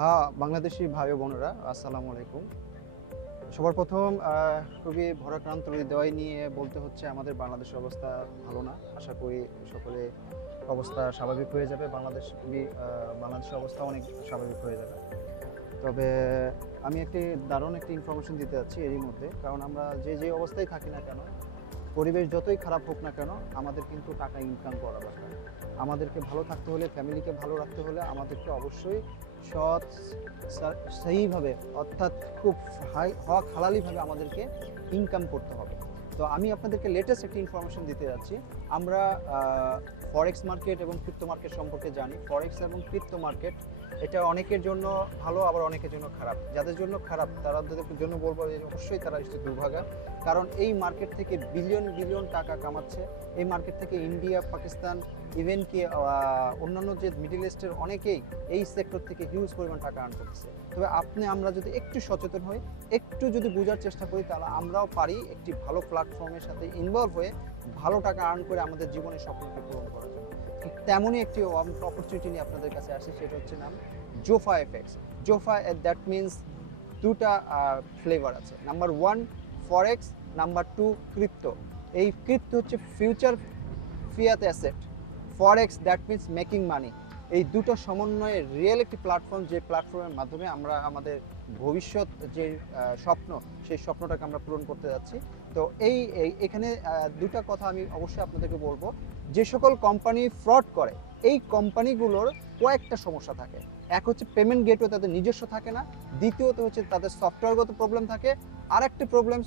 হ্যাঁ, বাংলাদেশি ভাই ও বোনেরা আসসালামু আলাইকুম। সবার প্রথম খুবই ভরাক্রান্ত হৃদয় নিয়ে বলতে হচ্ছে আমাদের বাংলাদেশের অবস্থা ভালো না। আশা করি সকলে অবস্থা স্বাভাবিক হয়ে যাবে। বাংলাদেশের অবস্থা অনেক স্বাভাবিক হয়ে যাবে। তবে আমি দারুণ একটি ইনফরমেশন দিতে যাচ্ছি এরই মধ্যে। কারণ আমরা যে অবস্থায় থাকি না কেন, পরিবেশ যতই খারাপ হোক না কেন, আমাদের কিন্তু টাকা ইনকাম করা দরকার। আমাদেরকে ভালো থাকতে হলে, ফ্যামিলিকে ভালো রাখতে হলে আমাদেরকে অবশ্যই সৎ সহিভাবে, অর্থাৎ খুব হক হালালিভাবে আমাদেরকে ইনকাম করতে হবে। তো আমি আপনাদেরকে লেটেস্ট একটি ইনফরমেশন দিতে যাচ্ছি। আমরা ফরেক্স মার্কেট এবং ক্রিপ্টো মার্কেট সম্পর্কে জানি। ফরেক্স এবং ক্রিপ্টো মার্কেট এটা অনেকের জন্য ভালো, আবার অনেকের জন্য খারাপ। যাদের জন্য খারাপ তাদের জন্য বলবো যে অবশ্যই তারা হচ্ছে দুর্ভাগা। কারণ এই মার্কেট থেকে বিলিয়ন বিলিয়ন টাকা কামাচ্ছে। এই মার্কেট থেকে ইন্ডিয়া, পাকিস্তান, ইভেন কি অন্যান্য যে মিডল ইস্টের অনেকেই এই সেক্টর থেকে হিউজ পরিমাণ টাকা আর্ন করতেছে। তবে আমরা যদি একটু সচেতন হই, একটু যদি বোঝার চেষ্টা করি, তাহলে আমরাও পারি একটি ভালো প্ল্যাটফর্মের সাথে ইনভলভ হয়ে ভালো টাকা আর্ন করে আমাদের জীবনের স্বপ্নকে পূরণ করার জন্য। ঠিক তেমনই একটি অপরচুনিটি নিয়ে আপনাদের কাছে আসে, সেটা হচ্ছে নাম জোফা এফএক্স। জোফা, দ্যাট মিনস দুটা ফ্লেভার আছে। Number 1 forex, number 2 crypto. এই ক্রিপ্টো হচ্ছে future fiat asset, forex that means making money. এই দুটো সমন্বয়ে রিয়েল একটি প্ল্যাটফর্ম, যে প্ল্যাটফর্মের মাধ্যমে আমরা আমাদের ভবিষ্যৎ যে স্বপ্ন, সেই স্বপ্নটাকে আমরা পূরণ করতে যাচ্ছি। তো এখানে দুটা কথা আমি অবশ্যই আপনাদেরকে বলবো। যে সকল কোম্পানি ফ্রড করে, এই কোম্পানিগুলোর কয়েকটা সমস্যা থাকে। এক হচ্ছে পেমেন্ট গেটওয়ে তাদের নিজস্ব থাকে না। দ্বিতীয়ত হচ্ছে তাদের সফটওয়্যারগত প্রবলেম থাকে। আর একটা প্রবলেম,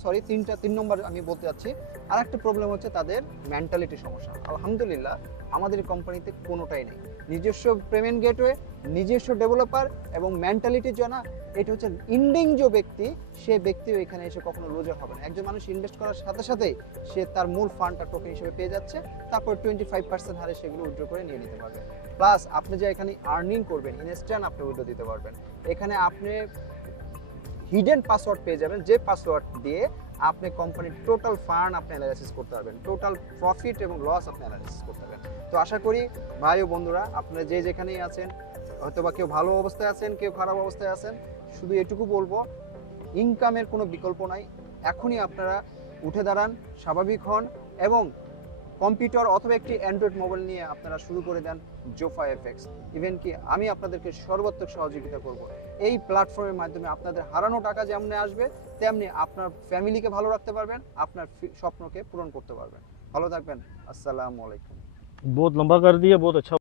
তিন নম্বর আমি বলতে যাচ্ছি, আর একটা প্রবলেম হচ্ছে তাদের মেন্টালিটি সমস্যা। আলহামদুলিল্লাহ আমাদের কোম্পানিতে কোনোটাই নেই। নিজস্ব পেমেন্ট গেটওয়ে, নিজস্ব ডেভেলপার এবং মেন্টালিটির জন্য এটা হচ্ছে ইন্ডিং যে ব্যক্তি, সে ব্যক্তিও এখানে এসে কখনো লুজার হবে না। একজন মানুষ ইনভেস্ট করার সাথে সাথেই সে তার মূল ফান্ডটা টোকেন হিসেবে পেয়ে যাচ্ছে। তারপর 25% হারে সেগুলো উইথড্র করে নিয়ে নিতে পারবে। প্লাস আপনি যে এখানে আর্নিং করবেন, ইনস্ট্যান্ট আপনি উইথড্র দিতে পারবেন। এখানে আপনি হিডেন পাসওয়ার্ড পেয়ে যাবেন, যে পাসওয়ার্ড দিয়ে আপনি কোম্পানির টোটাল ফান্ড আপনি অ্যানালাইসিস করতে পারবেন, টোটাল প্রফিট এবং লস আপনি অ্যানালাইসিস করতে পারবেন। তো আশা করি ভাই ও বন্ধুরা, আপনারা যেখানেই আছেন, হয়তো বা কেউ ভালো অবস্থায় আছেন, কেউ খারাপ অবস্থায় আছেন, শুধু এটুকু বলবো, ইনকামের কোনো বিকল্প নাই। এখনই আপনারা উঠে দাঁড়ান, স্বাভাবিক হন এবং কম্পিউটার অথবা একটি অ্যান্ড্রয়েড মোবাইল নিয়ে আপনারা শুরু করে দেন জোফা এফএক্স। ইভেন কি আমি আপনাদেরকে সর্বাত্মক সহযোগিতা করব। এই প্ল্যাটফর্মের মাধ্যমে আপনাদের হারানো টাকা যেমন আসবে, তেমনি আপনার ফ্যামিলিকে ভালো রাখতে পারবেন, আপনার স্বপ্নকে পূরণ করতে পারবেন। ভালো থাকবেন। আসসালামু আলাইকুম। बहुत लंबा कर दिया, बहुत अच्छा।